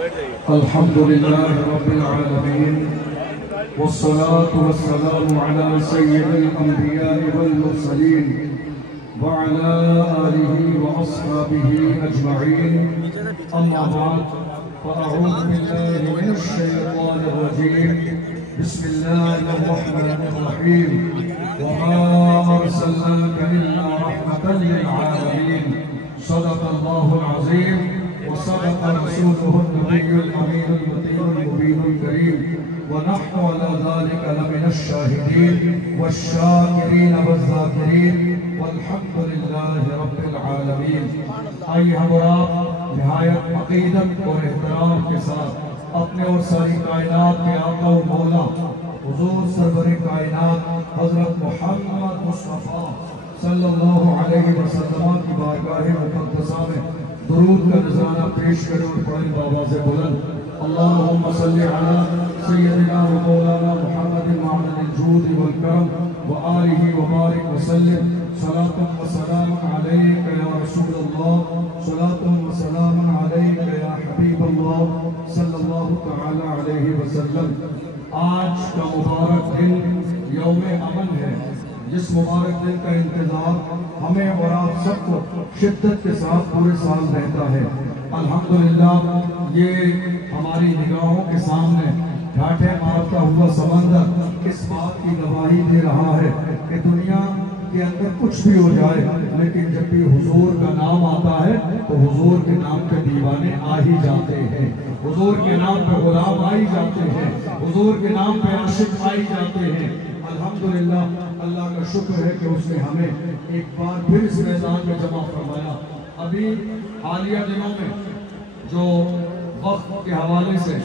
الحمد لله رب العالمين والصلاة والسلام على سيد الأنبياء والمرسلين وعلى آله وأصحابه أجمعين أما بعد فأعوذ بالله من الشيطان الرجيم بسم الله الرحمن الرحيم وما أرسلناك إلا رحمة للعالمين صدق الله العظيم وصدق رسوله النبي الأمين المطيع المبين الكريم ونحن على ذلك لمن الشاهدين والشاكرين والذاكرين والحمد لله رب العالمين. آئیے ہم اور آپ نہایت عقیدت اور احترام کے ساتھ اپنے اور ساری کائنات کے آقا و مولا حضور سرور کائنات حضرت محمد مصطفیٰ صلی اللہ علیہ وسلم کی بارگاہ مقدسہ میں درود کا نذرانہ پیش کریں اور پڑھیں بآواز بلند اللہم صلی علی سیدنا و مولانا محمد معدن الجود والکرم وآلہ وبارک وسلم صلاة و سلام علیک یا رسول اللہ صلاة و سلام علیک یا حبیب اللہ صلی اللہ تعالی علیہ وسلم. آج کا مبارک دن یوم امن ہے جس مبارک دن کا انتظار ہمیں اور آپ سب کو شدت کے ساتھ پورے سال رہتا ہے. الحمدللہ یہ ہماری نگاہوں کے سامنے ڈھاٹے مارتا ہوا سمندر اس بات کی گواہی دے رہا ہے کہ دنیا کے اندر کچھ بھی ہو جائے لیکن جب بھی حضور کا نام آتا ہے تو حضور کے نام پہ دیوانے آ ہی جاتے ہیں, حضور کے نام پہ غلام آئی جاتے ہیں, حضور کے نام پہ عاشق آئی جاتے ہیں. الحمدللہ اللہ کا شکر ہے کہ اس نے ہمیں ایک بار پھر اس میدان میں جمع فرمایا. ابھی حالیہ دنوں میں جو وقت کے حوالے سے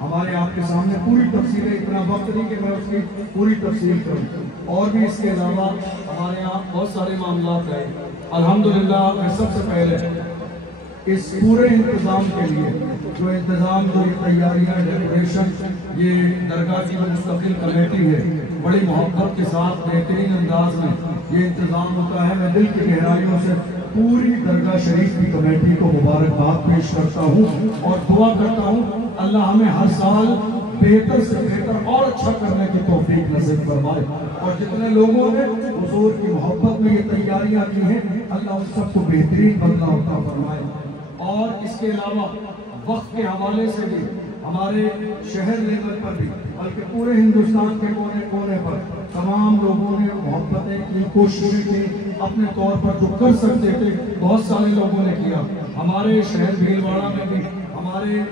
ہمارے آپ کے سامنے پوری تفصیل ہے, اتنا وقت نہیں کہ میں اس کی پوری تفصیل کروں, اور بھی اس کے علاوہ ہمارے یہاں بہت سارے معاملات ہیں. الحمدللہ میں سب سے پہلے اس پورے انتظام کے لیے جو انتظام جو تیاریاں ڈیکوریشن یہ درگاہ کی مستقل کمیٹی ہے بڑی محبت کے ساتھ بہترین انداز میں یہ انتظام ہوتا ہے. میں دل کی گہرائیوں سے پوری درگاہ شریف کی کمیٹی کو مبارکباد پیش کرتا ہوں اور دعا کرتا ہوں اللہ ہمیں ہر سال بہتر سے بہتر اور اچھا کرنے کی توفیق نصیب فرمائے, اور جتنے لوگوں نے حضور کی محبت میں یہ تیاریاں کی ہیں اللہ ان سب کو بہترین بدلہ عطا فرمائے. اور اس کے علاوہ وقت کے حوالے سے بھی ہمارے شہر لیول پر بھی بلکہ پورے ہندوستان کے کونے کونے پر تمام لوگوں نے محبتیں کی, کوششیں کی, اپنے طور پر جو کر سکتے تھے بہت سارے لوگوں نے کیا. ہمارے شہر بھیلواڑہ میں بھی ہمارے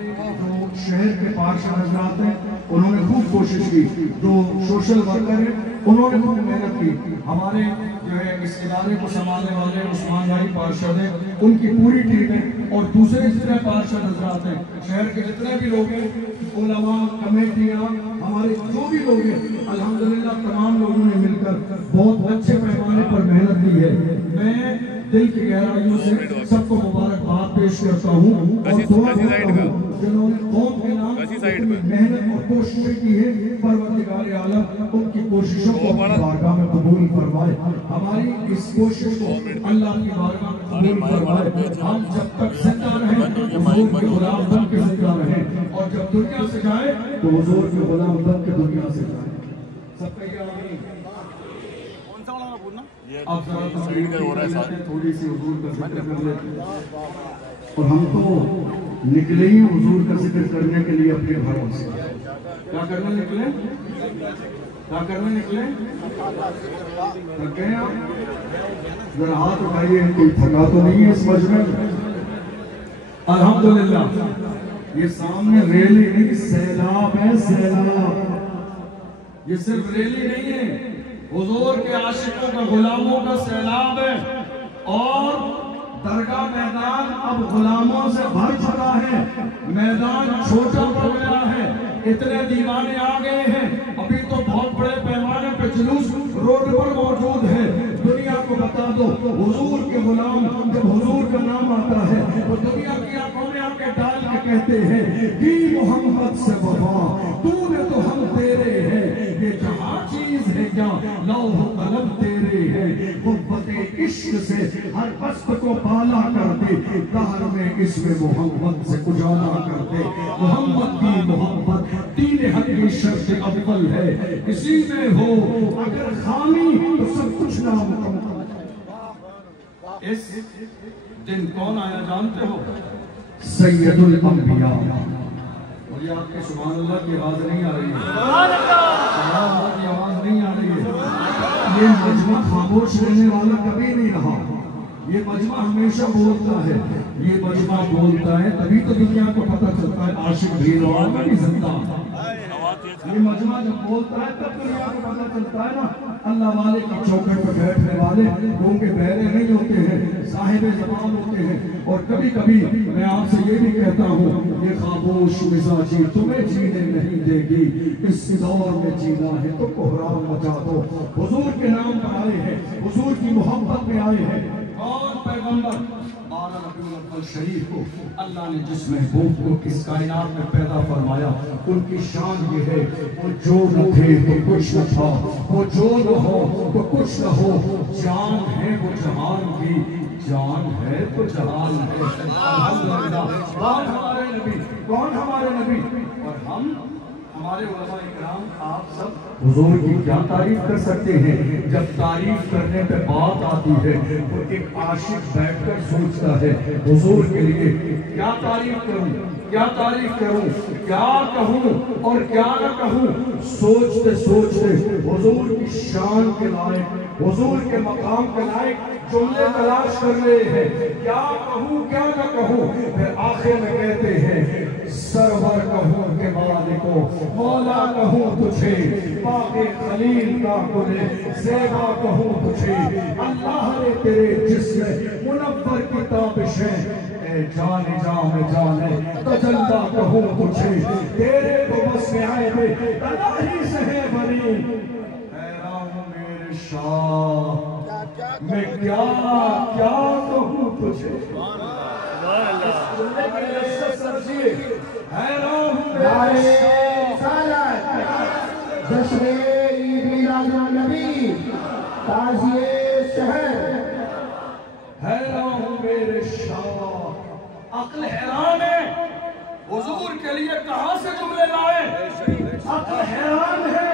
جو شہر کے پارشد حضرات ہیں انہوں نے خوب کوشش کی, جو سوشل ورکر ہیں انہوں نے خوب محنت کی. ہمارے جو ہے اس ادارے کو سنبھالنے والے عثمان بھائی پارشد ہیں ان کی پوری ٹیم ہے, اور دوسرے جتنے پارشد حضرات ہیں شہر کے جتنے بھی لوگ ہیں علماء کمیٹیاں ہمارے جو بھی لوگ ہیں الحمدللہ تمام لوگوں نے مل کر بہت اچھے پیمانے پر محنت کی ہے. میں دل کی گہرائیوں سے سب کو مبارکباد پیش کرتا ہوں اور دعا کرتا ہوں جنہوں نے قوم کے نام محنت اور کوششیں کی ہے پروردگار عالم ان کی کوششوں کو اپنی بارگاہ میں قبول فرمائے. ہماری اس کوشش کو اللہ کی بارگاہ میں قبول فرمائے. ہم جب تک زندہ رہیں حضور کے غلام بن کے زندہ رہیں, اور جب دنیا سے جائے تو حضور کے غلام بن کے دنیا سے جائے. سب کہیے آمین. اب ذرا تقریر ہو رہا ہے تھوڑی سی حضور کا ذکر کر لیتے ہیں, اور ہم تو نکلے ہی حضور کا ذکر کرنے کے لیے اپنے گھروں سے. کیا کرنے نکلے؟ کیا کرنے نکلے؟ تھک گئے آپ؟ ذرا ہاتھ اٹھائیے, کوئی تھکا تو نہیں ہے اس مجمع میں؟ الحمدللہ یہ سامنے ریلی نہیں سیلاب ہے, سیلاب. یہ صرف ریلی نہیں ہے, حضور کے عاشقوں کا غلاموں کا سیلاب ہے, اور درگاہ میدان اب غلاموں سے بھر چکا ہے. میدان چھوٹا پڑ گیا ہے, اتنے دیوانے آ گئے ہیں. ابھی تو بہت بڑے پیمانے پہ جلوس روڈ پر موجود ہے. دنیا کو بتا دو حضور کے غلام جب حضور کا نام آتا ہے تو دنیا کی آنکھوں میں آ کے ڈال کے کہتے ہیں کہ محمد سے وفا تو نے تو ہم تیرے ہیں. یہ جہاں چیز ہے کیا لوح قلم تیرے ہے قوت عشق سے ہر وصف کو بالا کر دے دہر میں اس میں محمد سے اجالا کر دے محمد کی محبت دین حق کی شرط اول ہے اسی میں ہو اگر خامی تو سب کچھ نامکمل اس دن کون آیا جانتے ہو سید الانبیاء مجھے آپ کے سبحان اللہ کی آواز نہیں آ رہی ہے سبحان اللہ کی آواز نہیں آ رہی ہے یہ مجمع خاموش رہنے والا کبھی نہیں رہا یہ مجمع ہمیشہ بولتا ہے یہ مجمع بولتا ہے تبھی تو دنیا کو پتہ چلتا ہے عاشق بھی روان میں بھی زندہ یہ مجمع جب بولتا ہے تب دنیا کو پتہ چلتا ہے نا اللہ والے کی چوکھٹ پر بیٹھنے والے ان کے بہرے نہیں ہوتے ہیں صاحب زبان ہوتے ہیں اور کبھی کبھی میں آپ سے یہ بھی کہتا ہوں یہ خاموش مزاجی تمہیں جینے نہیں دے گی اس دور میں جینا ہے تو کوہرام مچا دو حضور کے نام پر آئے ہیں حضور کی محبت میں آئے ہیں اور پیغمبر 12 ربیع الاول شریف کو اللہ نے جس محبوب کو اس کائنات میں پیدا فرمایا ان کی شان یہ ہے وہ جو نہ تھے تو کچھ نہ تھا وہ جو نہ ہو تو کچھ نہ ہو جان ہے وہ جہان کی جان ہے تو جہان ہے الحمدللہ کون ہمارے نبی کون ہمارے نبی اور ہم ہمارے علماء اکرام آپ سب حضور کی کیا تعریف کر سکتے ہیں جب تعریف کرنے پہ بات آتی ہے وہ ایک عاشق بیٹھ کر سوچتا ہے حضور کے لیے کیا تعریف کروں کیا تعریف کروں کیا کہوں اور کیا نہ کہوں سوچتے سوچتے حضور کی شان کے لائق حضور کے مقام کے لائق جملے تلاش کر رہے ہیں کیا کہوں کیا نہ کہوں پھر آخر میں کہتے ہیں سرور کہوں کہ مالکو مولا کہوں تجھے باقی خلیل کا کلے زیبا کہوں تجھے اللہ نے تیرے جسم منور کی تابشیں اے جانے جانے جانے تجلہ کہوں تجھے تیرے تو بس میں آئے بے تلاہی سے ہے بنی حیران میرے شاہ میں کیا کہوں تجھے جشن عید میلاد النبی تازیے شہر حیران ہوں میرے شاہ عقل حیران ہے حضور کے لیے کہاں سے جملے لائے عقل حیران ہے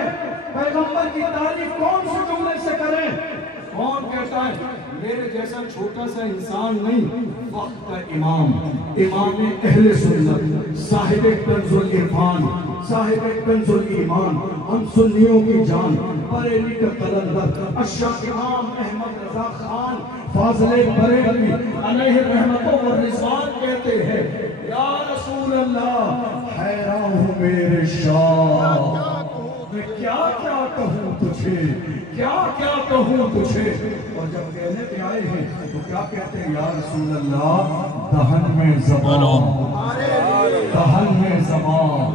پیغمبر کی تعریف کون سے جملے سے کریں کون کہتا ہے میرے جیسا چھوٹا سا انسان نہیں وقت کا امام اہل سنت صاحب کنز العرفان صاحب کنز الایمان ہم سنیوں کی جان بریلی کا قلندر اشرف امام احمد رضا خان فاضل بریلی علیہ رحمت و رضوان کہتے ہیں یا رسول اللہ حیران ہوں میرے شاہ میں کیا کہوں تجھے کیا کہوں تجھے اور جب کہنے پہ آئے ہیں تو کیا کہتے ہیں یا رسول اللہ دہن میں زبان دہن میں زبان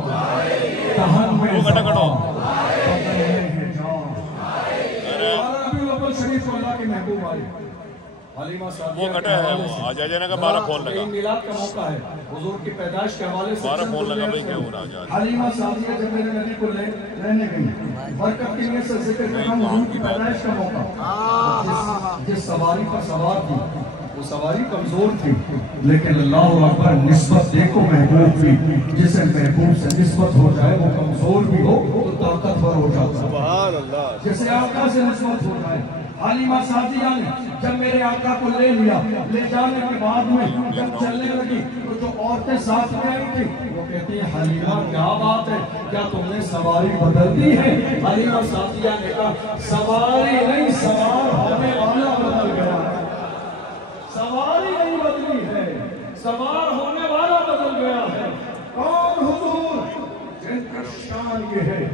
دہن میں زبان بدن میں جان اور ربیع الاول شریف کو اللہ کے محبوب آئے حلیمہ سعدیہ کے حوالے سے آج آجانے کا 12 فون لگا عید میلاد کا موقع ہے حضور کی پیدائش کے حوالے سے 12 فون لگا بھئی کیوں رہا جا حلیمہ سعدیہ جب میرے نبی کو لینے گئی برکت کی نیت سے ذکر کرنا حضور کی پیدائش کا موقع جس سواری پر سوار تھی وہ سواری کمزور تھی لیکن اللہ اکبر نسبت دیکھو محبوب کی جسے محبوب سے نسبت ہو جائے وہ کمزور بھی ہو تو طاقتور ہو جاتا جسے آقا سے نسبت ہو جائے حلیمہ سعدیہ نے جب میرے آقا کو لے لیا لے جانے کے بعد میں جب چلنے لگی تو جو عورتیں ساتھ میں آئی تھی وہ کہتی ہیں حلیمہ کیا بات ہے کیا تم نے سواری بدل دی ہے حلیمہ سعدیہ نے کہا سواری نہیں سوار ہونے والا بدل گیا سواری نہیں بدلی ہے سوار ہونے والا بدل گیا ہے کون حضور جن کا شان یہ ہے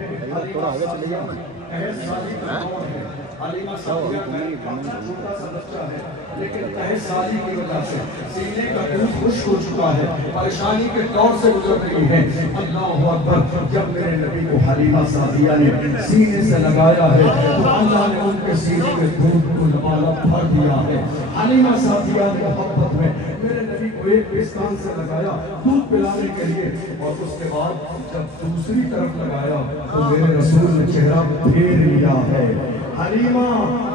حلیمہ سعدیہ کا چھوٹا سا بچہ ہے لیکن تہ سالی کی وجہ سے سینے کا دودھ خشک ہو چکا ہے پریشانی کے دور سے گزر رہی ہے اللہ اکبر جب میرے نبی کو حلیمہ سعدیہ نے سینے سے لگایا ہے تو اللہ نے ان کے سینے میں دودھ کو لبالب بھر دیا ہے حلیمہ سعدیہ نے محبت میں میرے نبی بیٹی کو ایک پستان سے لگایا دودھ پلانے کے لیے، اور اس کے بعد جب دوسری طرف لگایا تو میرے رسول نے چہرہ پھیر لیا ہے۔ حلیمہ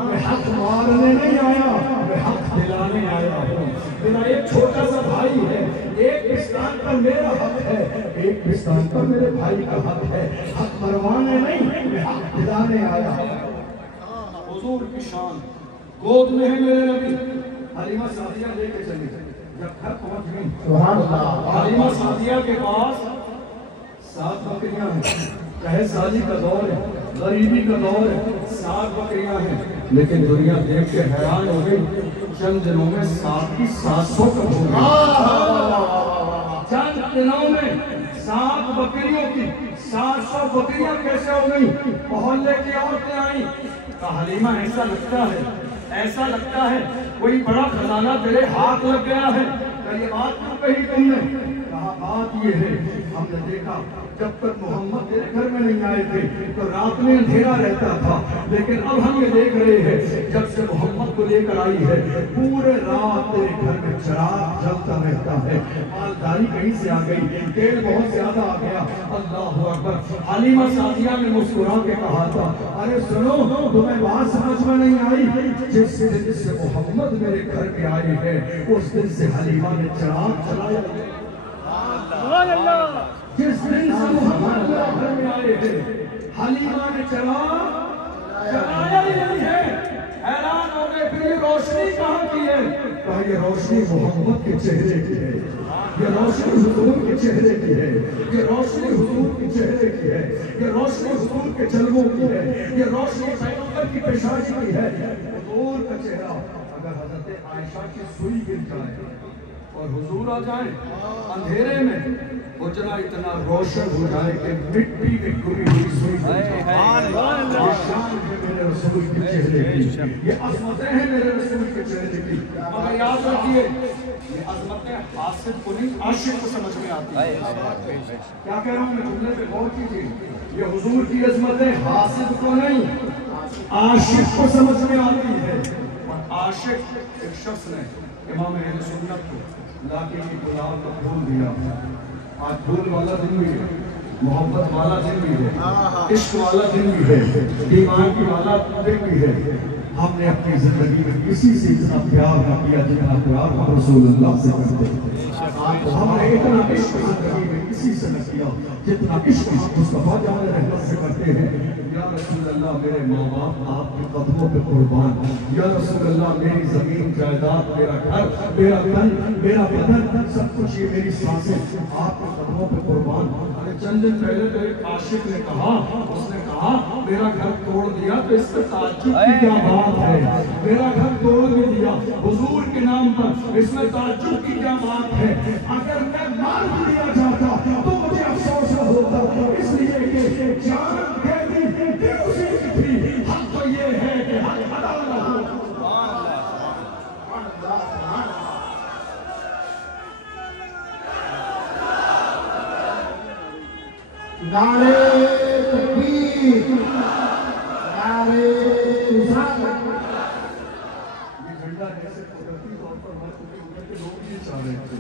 میں حق مارنے نہیں آیا، میں حق دلانے آیا ہوں۔ میرا ایک چھوٹا سا بھائی ہے، ایک پستان پر میرا حق ہے، ایک پستان پر میرے بھائی کا حق ہے، حق مروانے نہیں، میں حق دلانے آیا ہوں۔ حضور کی شان گود میں ہے میرے نبی۔ حلیمہ سعدیہ لے کے چلی، جب گھر پہنچ گئی سبحان اللہ، حلیمہ سعدیہ کے پاس 7 بکریاں ہیں، کہے سالی کا دور ہے، غریبی کا دور ہے، 7 بکریاں ہیں، لیکن دنیا دیکھ کے حیران ہو گئی، چند دنوں میں 7 کی 700 کب ہو گئی؟ چند دنوں میں 7 بکریوں کی 700 بکریاں کیسے ہو گئی؟ محلے کی عورتیں آئیں، کہا حلیمہ ایسا لگتا ہے کوئی بڑا خزانہ تیرے ہاتھ لگ گیا ہے، کہ یہ بات کیوں کہی تم نے؟ کہا بات یہ ہے، ہم نے دیکھا جب تک محمد تیرے گھر میں نہیں آئے تھے تو رات میں اندھیرا رہتا تھا، لیکن اب ہم یہ دیکھ رہے ہیں جب سے محمد کو لے کر آئی ہے پورے رات تیرے گھر میں چراغ جلتا رہتا ہے، مالداری کہیں سے آ گئی، تیل بہت زیادہ آ گیا۔ اللہ اکبر۔ حلیمہ سعدیہ نے مسکرا کے کہا تھا، ارے سنو، تمہیں بات سمجھ میں نہیں آئی، جس دن سے محمد میرے گھر کے آئے ہیں اس دن سے حلیمہ نے چراغ چلایا، جس دن سے محمد میرے گھر میں آئے ہیں حلیمہ نے چراغ چلایا ہی نہیں ہے۔ حیران ہو گئے، پھر یہ روشنی کہاں کی ہے؟ کہا یہ روشنی محمد کے چہرے کی ہے، یہ روشنی حضور کے چہرے کی ہے، یہ روشنی حضور کے چہرے کی ہے، یہ روشنی حضور کے جلووں کی ہے، یہ روشنی پیغمبر کی پیشانی کی ہے۔ حضور کا چہرہ اگر حضرت عائشہ کی سوئی گر جائے اور حضور آ جائیں اندھیرے میں، اجلا اتنا روشن ہو جائے کہ مٹی میں گری ہوئی سوئی بن جائے۔ یہ شان ہے میرے رسول کے چہرے کی، یہ عظمتیں ہیں میرے رسول کے چہرے کی۔ مگر یاد رکھیے، یہ عظمتیں حاسد کو نہیں، عاشق کو سمجھ میں آتی ہیں۔ کیا کہہ رہا ہوں میں؟ جملے پہ غور کیجیے، یہ حضور کی عظمتیں حاسد کو نہیں، عاشق کو سمجھ میں آتی ہے۔ اور عاشق ایک شخص نے امام اہل سنت کو لاکے کی گلاب کو پھول دیا۔ آج پھول والا دن بھی ہے، محبت والا دن بھی ہے، عشق والا دن بھی ہے، دیوانگی والا دن بھی ہے۔ ہم نے اپنی زندگی میں کسی سے اتنا پیار نہ کیا جتنا پیار ہم رسول اللہ سے کرتے ہیں۔ ہم نے اتنا عشق زندگی میں کسی سے نہ کیا جتنا عشق ہم مصطفیٰ جان رحمت سے کرتے ہیں۔ یا رسول اللہ میرے ماں باپ آپ کے قدموں پہ قربان، یا رسول اللہ میری زمین جائیداد، میرا گھر، میرا تن، میرا بدن، سب کچھ یہ میری سانسیں آپ کے قدموں پہ قربان۔ چند دن پہلے تو ایک عاشق نے کہا، اس نے کہا میرا گھر توڑ دیا تو اس سے تعجب کی کیا بات ہے؟ میرا گھر توڑ بھی دیا حضور کے نام پر، اس میں تعجب کی کیا بات ہے؟ اگر میں مار بھی دیا جاتا تو مجھے افسوس نہ ہوتا، اس لیے کہ جان کہتی کہ اسی کی تھی، حق تو یہ ہے کہ حق ادا نہ ہو۔ نعرے تکبیر، نعرے رسالت۔ یہ جھنڈا ایسے قدرتی طور پر ہمارے اوپر کے لوگ بھی چاہ رہے تھے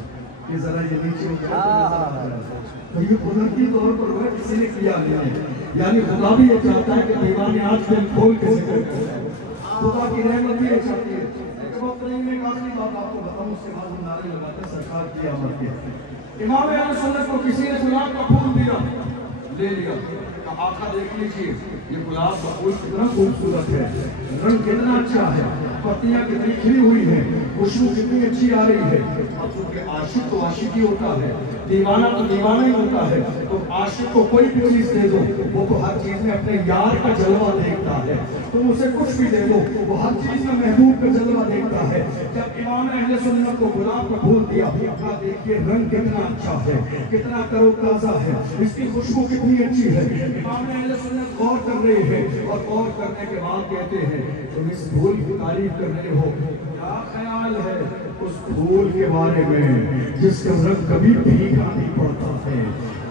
کہ ذرا یہ نیچے ہو گیا تو نظر آ جائے، تو یہ قدرتی طور پر ہوا کسی نے کیا نہیں، یعنی خدا بھی یہ چاہتا ہے کہ دیوانے آج دن کھول کے ذکر کریں، خدا کی رحمت بھی یہ چاہتی ہے۔ ایک وقت نہیں میں ایک آخری بات آپ کو بتاؤں، اس کے بعد ہم نعرے لگاتے ہیں سرکار کی آمد کے۔ امام اہل سنت کو کسی نے گلاب کا پھول دیا، لے لیا، کہا آقا دیکھ لیجئے یہ گلاب کا پھول کتنا خوبصورت ہے، رنگ کتنا اچھا ہے، پتیاں کتنی کھلی ہوئی ہیں، خوشبو کتنی اچھی آ رہی ہے۔ اب چونکہ عاشق تو عاشق ہی ہوتا ہے، دیوانہ تو دیوانہ ہی ہوتا ہے، تو عاشق کو کوئی بھی چیز دے دو وہ تو ہر چیز میں اپنے یار کا جلوہ دیکھتا ہے، تم اسے کچھ بھی دے دو وہ ہر چیز میں محبوب کا جلوہ دیکھتا ہے۔ جب امام اہل سنت کو گلاب کا پھول دیا، کہا دیکھیے رنگ کتنا اچھا ہے، کتنا تر و تازہ ہے، اس کی خوشبو کتنی اچھی ہے۔ امام اہل سنت غور کر رہے ہیں اور غور کرنے کے بعد کہتے ہیں تم اس پھول کی تعریف کر رہے ہو، کیا خیال ہے اس پھول کے بارے میں جس کا رنگ کبھی بھیگا نہیں پڑتا ہے؟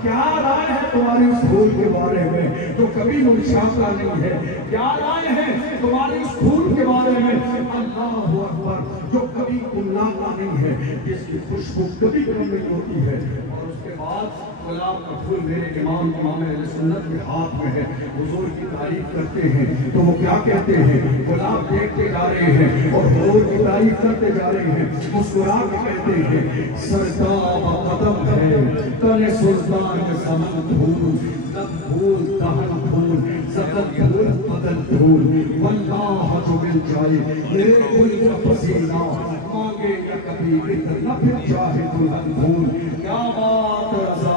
کیا رائے ہے تمہاری اس پھول کے بارے میں جو کبھی مرجھاتا نہیں ہے؟ کیا رائے ہے تمہاری اس پھول کے بارے میں اللہ اکبر جو کبھی گمناتا نہیں ہے، جس کی خوشبو کبھی کم نہیں ہوتی ہے؟ اور اس کے بعد گلاب کا پھول میرے امام اہل سنت کے ہاتھ میں ہے، حضور کی تعریف کرتے ہیں تو وہ کیا کہتے ہیں؟ گلاب دیکھتے جا رہے ہیں اور حضور کی تعریف کرتے جا رہے ہیں، مسکرا کے کہتے ہیں سرکاب قدم ہے تن سلطان کے سمن دھول، لب دھول دہن دھول، زدن دھول بدن دھول، واللہ جو مل جائے میرے دل کا پسینہ مانگے یا کبھی اتر نہ پھر چاہے دلہن دھول۔ کیا بات رضا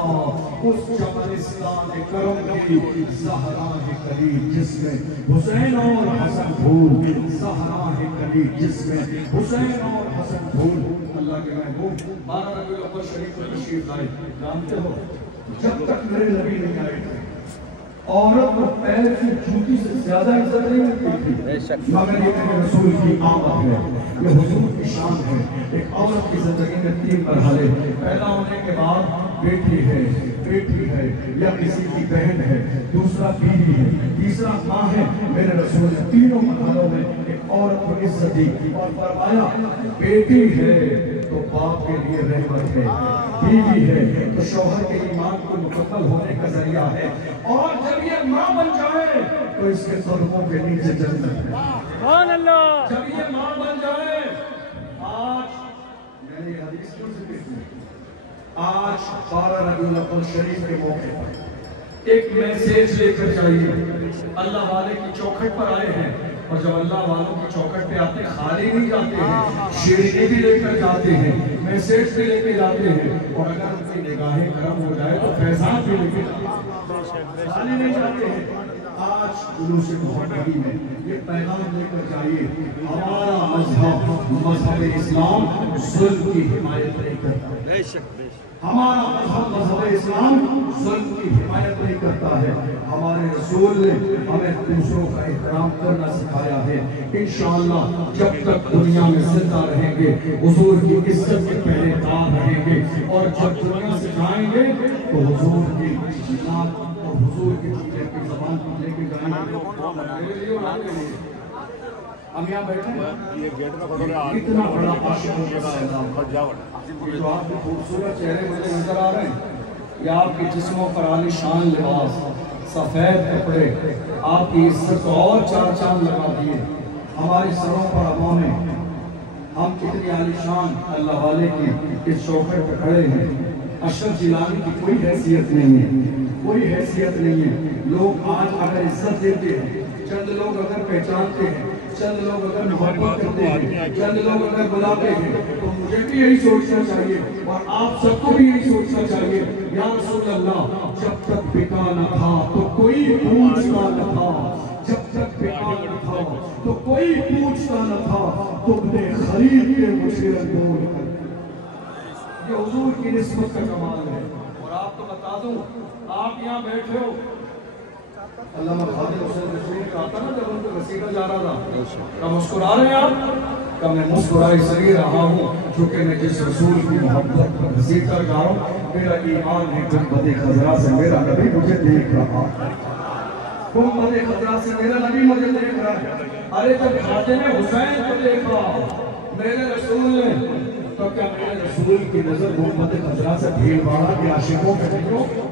اس چمنستان کرم کی زہراء کلید جس میں حسین اور حسن پھول، زہراء کلید جس میں حسین اور حسن پھول۔ اللہ کے محبوب 12 ربیع الاول شریف کو تشریف لائے، جانتے ہو جب تک میرے نبی نہیں آئے تھے عورت کو پیر کی جوتی سے زیادہ عزت نہیں ملتی تھی، مگر یہ میرے رسول کی آمد ہے، یہ حضور کی شان ہے۔ ایک عورت کی زندگی میں 3 مرحلے، پیدا ہونے کے بعد بیٹی ہے یا کسی کی بہن ہے، دوسرا بیوی ہے، تیسرا ماں ہے۔ میرے رسول نے تینوں مرحلوں میں ایک عورت کو عزت دی اور فرمایا بیٹی ہے تو باپ کے لیے رحمت ہے، بیوی ہے تو شوہر کے ایمان کو مکمل ہونے کا ذریعہ ہے، اور جب یہ ماں بن جائے تو اس کے قدموں کے نیچے جنت ہے۔ سبحان اللہ! جب یہ ماں بن جائے، آج میں نے یہ حدیث کیوں سے دیکھی؟ آج 12 ربیع الاول شریف کے موقع پر ایک میسیج لے کر جائیے۔ اللہ والے کی چوکھٹ پر آئے ہیں، اور جب اللہ والوں کی چوکھٹ پہ آتے خالی نہیں جاتے ہیں، شیرینی بھی لے کر جاتے ہیں، میسیج بھی لے کے جاتے ہیں، اور اگر ان کی نگاہیں کرم ہو جائے تو فیضان بھی لے کے خالی نہیں جاتے ہیں۔ آج جلوس محمدی میں یہ پیغام لے کر جائیے، ہمارا مذہب اسلام ظلم کی حمایت نہیں کرتا، ہمارا مذہب اسلام ظلم کی حمایت نہیں کرتا ہے۔ ہمارے رسول نے ہمیں دوسروں کا احترام کرنا سکھایا ہے۔ انشاءاللہ جب تک دنیا میں زندہ رہیں گے حضور کی عزت کے پہرے دار رہیں گے، اور جب دنیا سے جائیں گے تو حضور کی نام اور حضور کی چیزیں کی زبان پر لے کے جائیں گے۔ ہم یہاں بیٹھے ہیں، اتنا بڑا عاشق ہو گیا، جو آپ کے خوبصورت چہرے مجھے نظر آ رہے ہیں، یہ آپ کے جسموں پر عالی شان لباس، سفید کپڑے، آپ کی عزت کو اور 4 چاند لگا دیے۔ ہمارے سروں پر ابونے، ہم کتنی عالی شان اللہ والے کی اس چوکھٹ پہ کھڑے ہیں۔ اشرف جیلانی کی کوئی حیثیت نہیں ہے، کوئی حیثیت نہیں ہے۔ لوگ آج اگر عزت دیتے ہیں، چند لوگ اگر پہچانتے ہیں، چند لوگ اگر محبت کرتے ہیں، چند لوگ اگر بلاتے ہیں، تو مجھے بھی یہی سوچنا چاہیے اور آپ سب کو بھی یہی سوچنا چاہیے، یا رسول اللہ جب تک بکا نہ تھا تو کوئی پوچھتا نہ تھا، جب تک بکا نہ تھا تو کوئی پوچھتا نہ تھا، تم نے خرید کے مجھے انمول کر۔ یہ حضور کی نسبت کا کمال ہے۔ اور آپ کو بتا دوں، آپ یہاں بیٹھے ہو، علامہ خادم حسین رسول کا آتا نا جب ان کو وسیلہ جا رہا تھا، کیا مسکرا رہے ہیں آپ؟ کیا میں مسکرا اس لیے رہا ہوں چونکہ میں جس رسول کی محبت پر وسیع کر جا رہا ہوں، میرا ایمان ہے گنبد خضرا سے میرا نبی مجھے دیکھ رہا ہے، گنبد خضرا سے میرا نبی مجھے دیکھ رہا ہے۔ ارے جب خاتم حسین کو دیکھا میرے رسول نے، تو کیا میرے رسول کی نظر گنبد خضرا سے بھیلواڑہ کے عاشقوں پہ نہیں ہوگی؟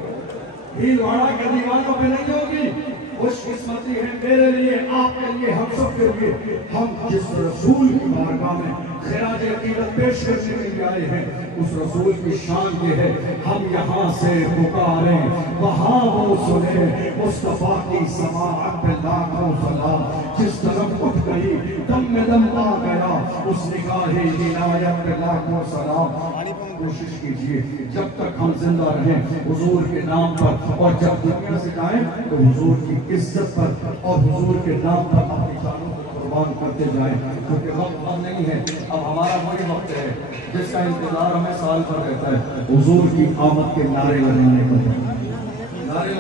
بھیلواڑہ کے دیوانوں پہ نہیں ہوگی؟ خوش قسمتی ہے میرے لیے، آپ کے لیے، ہم سب کے لیے، ہم جس رسول کی بارگاہ میں خراج عقیدت پیش کرنے کے لیے آئے ہیں، اس رسول کی شان یہ ہے، ہم یہاں سے پکاریں وہاں وہ سنیں، مصطفیٰ کی سماعت پہ لاکھوں سلام، جس طرف اٹھ گئی دم میں دم آ گیا، اس نگاہ عنایت پہ لاکھوں سلام۔ کوشش کیجئے جب تک ہم زندہ رہیں حضور کے نام پر، اور جب دنیا سے جائیں تو حضور کی عزت پر اور حضور کے نام پر اپنی جانوں کو قربان کرتے جائیں، کیونکہ وقت کم نہیں ہے۔ اب ہمارا وہی وقت ہے جس کا انتظار ہمیں سال بھر رہتا ہے، حضور کی آمد کے نعرے لگانے کا۔ نعرے